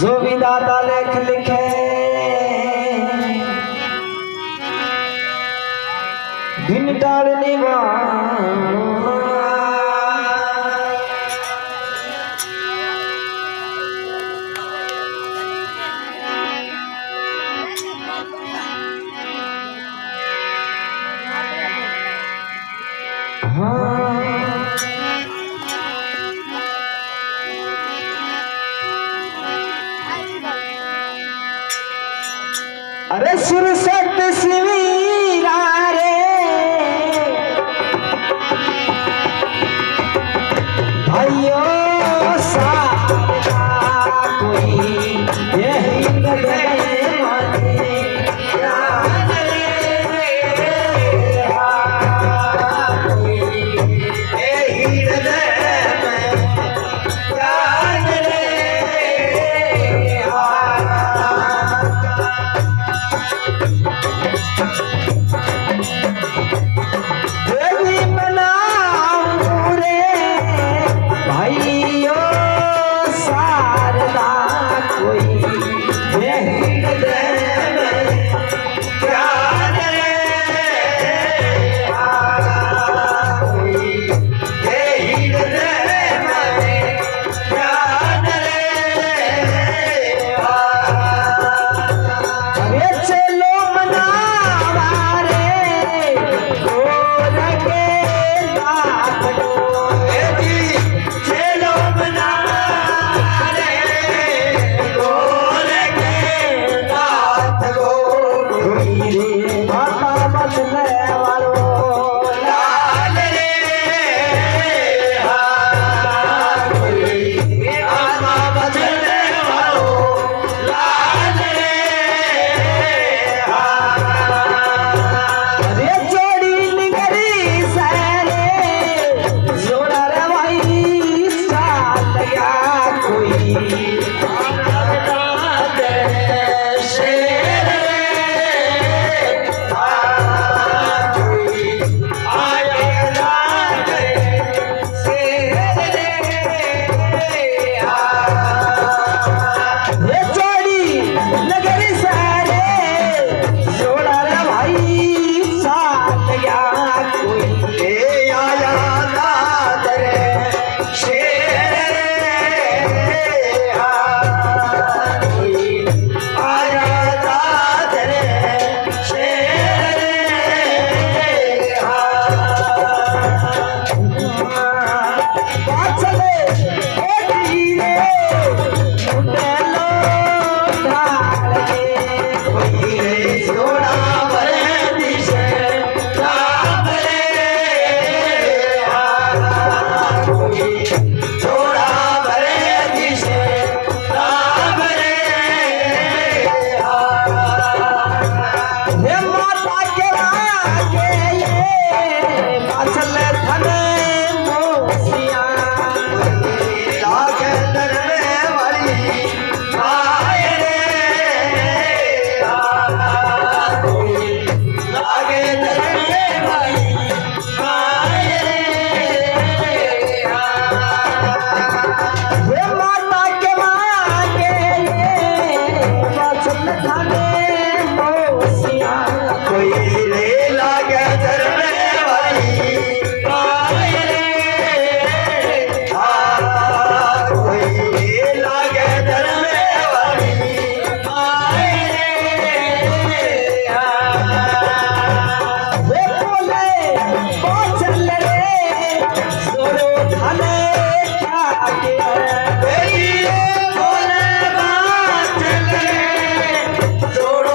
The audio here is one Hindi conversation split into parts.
जो विधाता लेख लिखे दिन टालने अरे सुरसत सिवीरा रे भाइयों सारा कोई यही गए माने याद रे कोई यही गए याद रे देवी बनाऊं रे भाइयों शारदा कोई यही गए याद रे कोई यही गए याद रे अरे चलो मनावा रे गोर के लाख डोले जी चलो मनावा रे गोर के लाख डोले माता बदले वालो लाल रे माता बदले वालो लाल रे अरे जोड़ी निगरी सैरे जोड़ा रे भाई साथ गया कोई शेर रे कोई आएगा रे शेर रे ये जोड़ी नगरी सारे जोड़ा रे भाई साथ गया कोई ले आया दाद रे शेर रे कोई आया दाद रे शेर रे पाछले ओटी रे मुंडेलो ढाल के कोई रे जोड़ा भरे दिशे राम रे कोई जोड़ा भरे दिशे राम रे हे माता के आगे ये पाछले धने मोसिया लागे दरवे वाली आए रे कोई लागे दरवे वाली आए रे हे माता के मांगे ये पाछले धने मोसिया कोई रे लागे दरवे वाली आए रे कोई लागे दरवे वाली आए रे बोले पहुंचल रे सोरो धने क्या के बोले पहुंचल रे सोरो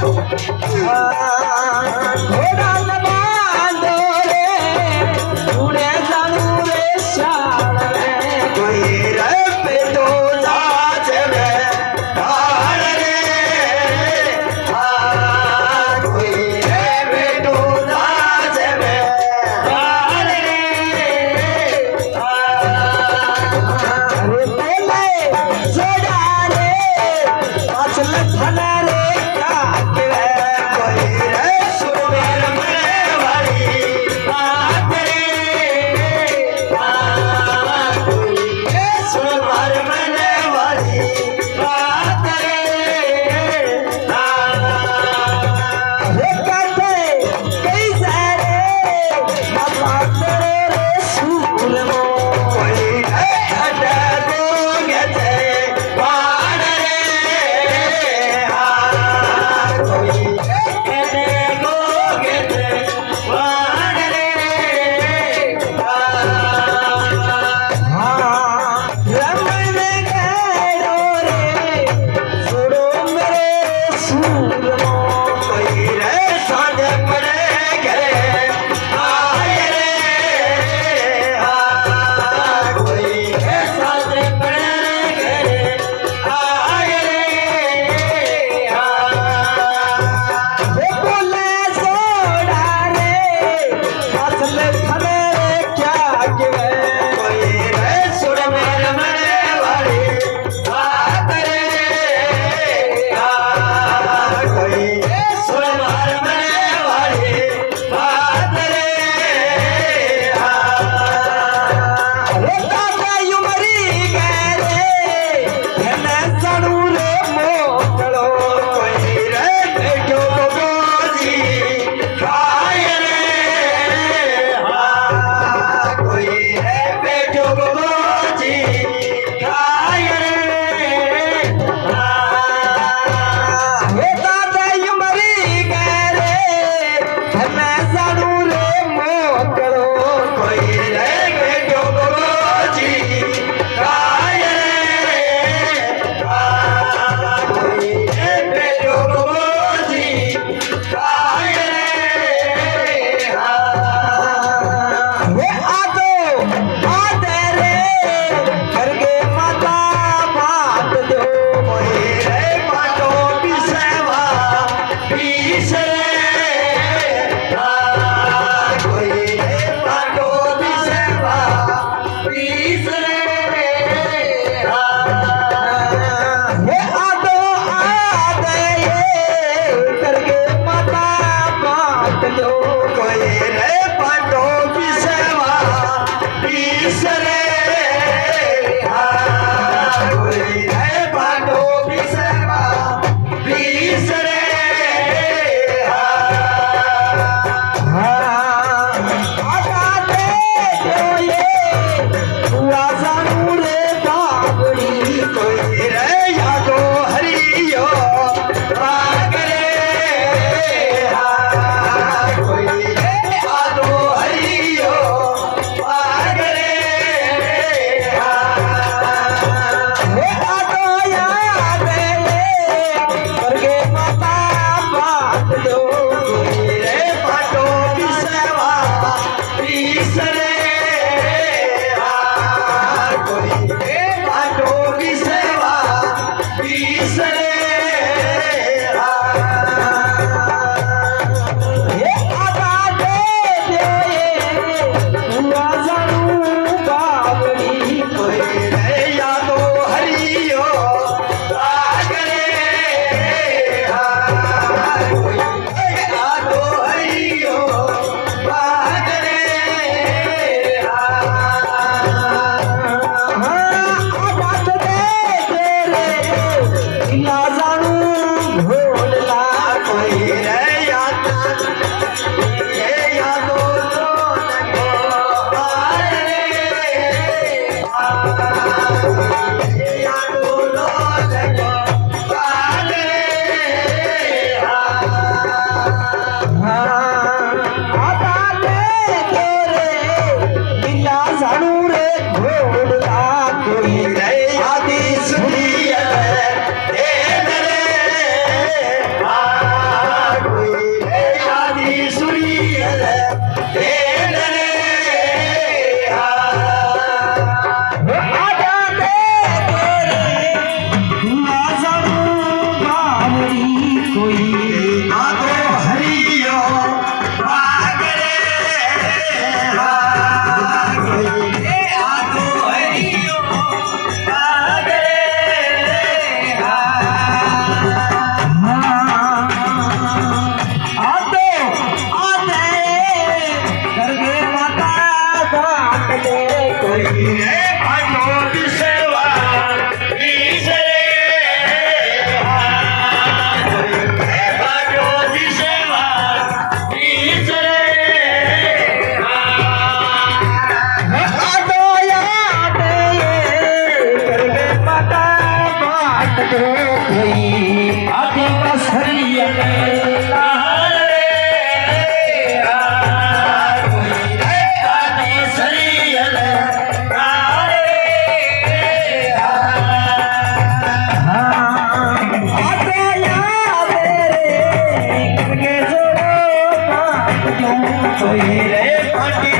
घोडा बांधो रे पुढे जाणू रे शाळा रे कोई रे पेटो जाच रे हार रे कोई रे पेटो जाच रे हार रे अरे बोले जोडा रे वाचल फना रे काके कोई रे सुरमेर मरे वाली बात रे कोई रे सुरमेर मरे वाली बात रे अरे काटे कैसे रे बाबा तेरे रे सूरमो कोई रे अड्डा गोगे थे बाण रे कोई रे अड्डा गोगे थे बाण रे रमण गैरो रे छोड़ो मेरे सूरमो कोई रे सांझ पड़े घरे आए रे कोई रे सांझ पड़े घरे आए रे वे बोले सोड़ा रे फसल फले रे क्या गिवे कोई रे सुर में रमने वाली बात रे कोई रे सुर में रमने वाली बात रे अरे दादा युमरी गए रे धने सड़ू रे मोकलो कोई रे बेटो गोजी खाए रे कोई रे बेटो गोजी खाए रे हे दादा युमरी गए रे धने सड़ू रे मोकलो कोई रे बेटो गोजी खाए रे कोई रे बेटो गोजी खाए रे वे आदो आदे रे करगे माता बात दो कोई रे पाटो पिसेवा पीस रे कोई रे पाटो पिसेवा पीस रे वे आदो आदे ये करगे माता बात दो कोई रे पाटो पिसेवा पीस रे कोई रे पाटो पिसेवा पीस रे आटा दे दो ये हुआ जानू रे बाबड़ी कोई रे यादो हरियो राग रे कोई रे यादो हरियो राग रे वे आदो याद ये करगे माता बात दो कोई रे पाटो पिसेवा पीस रे कोई रे पाटो पिसेवा पीस रे ये आटा दे दो ये हुआ जानू बाबड़ी कोई रे यादो हरियो राग रे कोई रे रे काटी